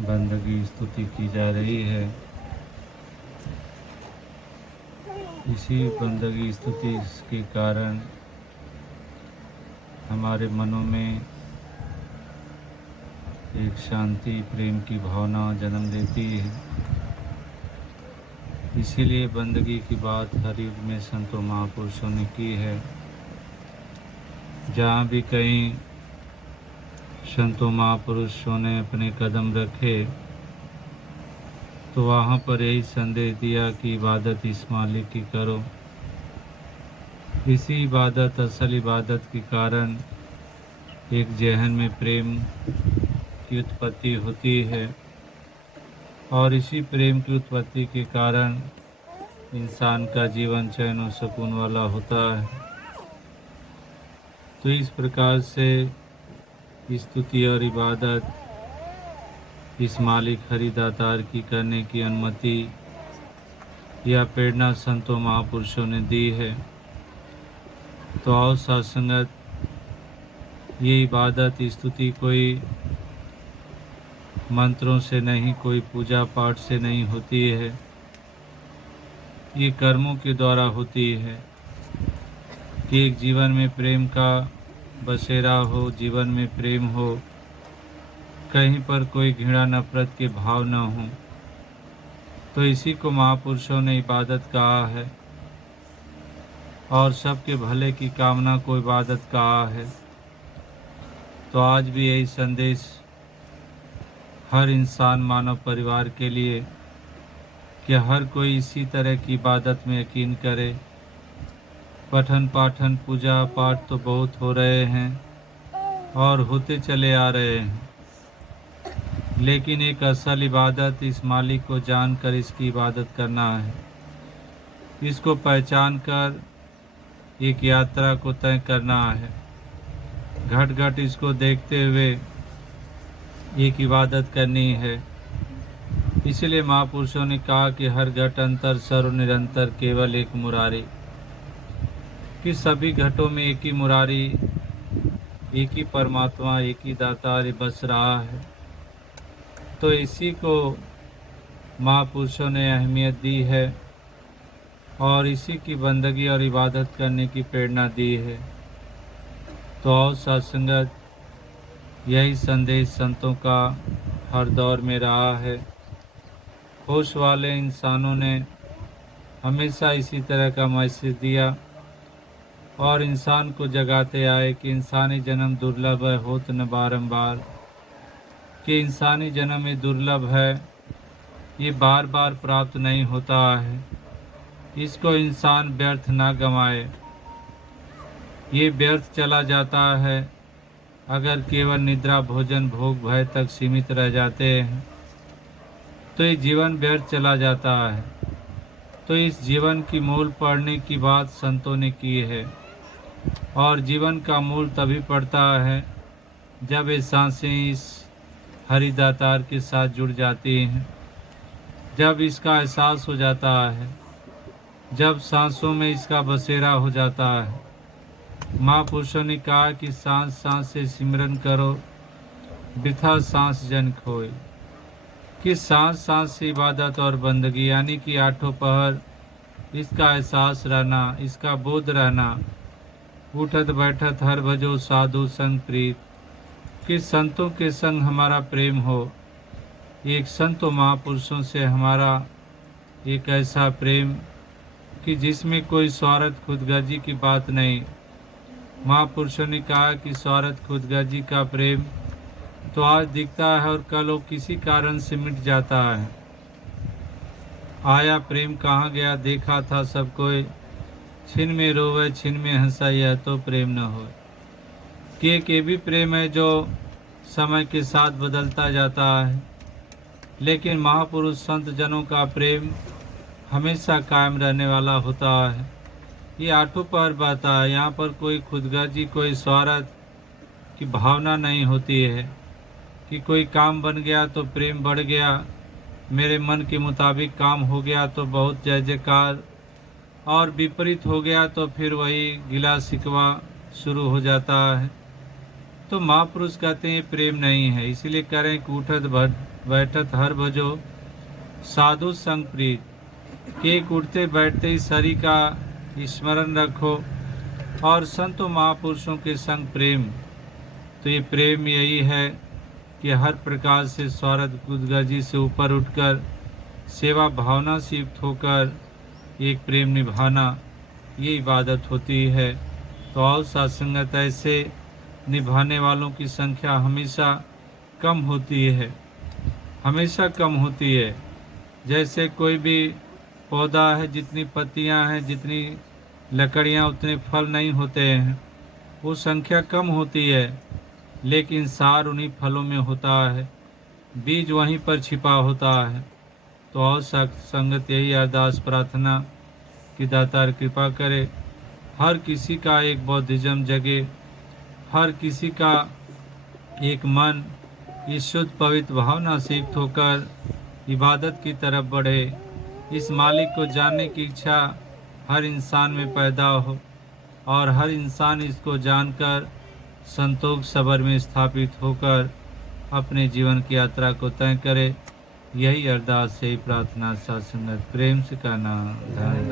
बंदगी स्तुति की जा रही है। इसी बंदगी स्तुति के कारण हमारे मनों में एक शांति प्रेम की भावना जन्म लेती है। इसीलिए बंदगी की बात हर युग में संतों महापुरुषों ने की है। जहाँ भी कहीं संतों महापुरुषों ने अपने कदम रखे तो वहाँ पर यही संदेश दिया कि इबादत इस मालिक की करो। इसी इबादत असल इबादत के कारण एक जहन में प्रेम की उत्पत्ति होती है और इसी प्रेम की उत्पत्ति के कारण इंसान का जीवन चैन और सुकून वाला होता है। तो इस प्रकार से स्तुति और इबादत इस मालिक हरिदातार की करने की अनुमति या प्रेरणा संतों महापुरुषों ने दी है। तो आओ सत्संगत, ये इबादत स्तुति कोई मंत्रों से नहीं, कोई पूजा पाठ से नहीं होती है, ये कर्मों के द्वारा होती है कि एक जीवन में प्रेम का बसेरा हो, जीवन में प्रेम हो, कहीं पर कोई घृणा नफरत के भाव न हो। तो इसी को महापुरुषों ने इबादत कहा है और सबके भले की कामना को इबादत कहा है। तो आज भी यही संदेश हर इंसान मानव परिवार के लिए कि हर कोई इसी तरह की इबादत में यकीन करे। पठन पाठन पूजा पाठ तो बहुत हो रहे हैं और होते चले आ रहे हैं, लेकिन एक असल इबादत इस मालिक को जानकर इसकी इबादत करना है। इसको पहचान कर एक यात्रा को तय करना है। घट घट इसको देखते हुए एक इबादत करनी है। इसलिए महापुरुषों ने कहा कि हर घट अंतर सर्व निरंतर केवल एक मुरारी, कि सभी घटों में एक ही मुरारी, एक ही परमात्मा, एक ही दातार बस रहा है। तो इसी को महापुरुषों ने अहमियत दी है और इसी की बंदगी और इबादत करने की प्रेरणा दी है। तो आओ सत्संगत, यही संदेश संतों का हर दौर में रहा है। होश वाले इंसानों ने हमेशा इसी तरह का मैसेज दिया और इंसान को जगाते आए कि इंसानी जन्म दुर्लभ है, होत न बारंबार, कि इंसानी जन्म में दुर्लभ है, ये बार बार प्राप्त नहीं होता है। इसको इंसान व्यर्थ ना गंवाए। ये व्यर्थ चला जाता है अगर केवल निद्रा भोजन भोग भय तक सीमित रह जाते हैं, तो ये जीवन व्यर्थ चला जाता है। तो इस जीवन की मूल पढ़ने की बात संतों ने की है और जीवन का मूल तभी पड़ता है जब ये सांसें इस हरिदातार के साथ जुड़ जाती हैं, जब इसका एहसास हो जाता है, जब सांसों में इसका बसेरा हो जाता है। महापुरुषों ने कहा कि सांस सांस से सिमरन करो, वृथा सांस जन खोए, कि सांस सांस से इबादत और बंदगी यानी कि आठों पहर इसका एहसास रहना, इसका बोध रहना। उठत बैठत हर भजो साधु संग प्रीत, कि संतों के संग हमारा प्रेम हो। एक संतों महापुरुषों से हमारा एक ऐसा प्रेम कि जिसमें कोई स्वार्थ खुदगर्जी की बात नहीं। महापुरुषों ने कहा कि स्वार्थ खुदगर्जी का प्रेम तो आज दिखता है और कल वो किसी कारण से मिट जाता है। आया प्रेम कहाँ गया देखा था सब कोई, छिन में रोवे छिन में हंसा, यह तो प्रेम न हो। कि एक ये भी प्रेम है जो समय के साथ बदलता जाता है, लेकिन महापुरुष संत जनों का प्रेम हमेशा कायम रहने वाला होता है। ये आठों पर बहता है, यहाँ पर कोई खुदगर्जी कोई स्वार्थ की भावना नहीं होती है कि कोई काम बन गया तो प्रेम बढ़ गया, मेरे मन के मुताबिक काम हो गया तो बहुत जय जयकार, और विपरीत हो गया तो फिर वही गिला शिकवा शुरू हो जाता है। तो महापुरुष कहते हैं प्रेम नहीं है। इसलिए करें कि उठत बैठत हर भजो साधु संग प्रीत। केक उठते बैठते ही हरि का स्मरण रखो और संतों महापुरुषों के संग प्रेम। तो ये प्रेम यही है कि हर प्रकार से स्वार्थ खुदगर्जी से ऊपर उठकर सेवा भावना से युक्त होकर एक प्रेम निभाना, ये इबादत होती है। तो और सत्संगत ऐसे निभाने वालों की संख्या हमेशा कम होती है, हमेशा कम होती है। जैसे कोई भी पौधा है, जितनी पत्तियां हैं, जितनी लकड़ियां, उतने फल नहीं होते हैं, वो संख्या कम होती है, लेकिन सार उन्हीं फलों में होता है, बीज वहीं पर छिपा होता है। तो और संगत यही अरदास प्रार्थना कि दातार कृपा करे, हर किसी का एक बौद्धिज्म जगे, हर किसी का एक मन इस शुद्ध पवित्र भावना से युक्त होकर इबादत की तरफ बढ़े। इस मालिक को जानने की इच्छा हर इंसान में पैदा हो और हर इंसान इसको जानकर संतोष सबर में स्थापित होकर अपने जीवन की यात्रा को तय करे। यही अरदास, यही प्रार्थना सत्संगत प्रेम से करना। धन्यवाद।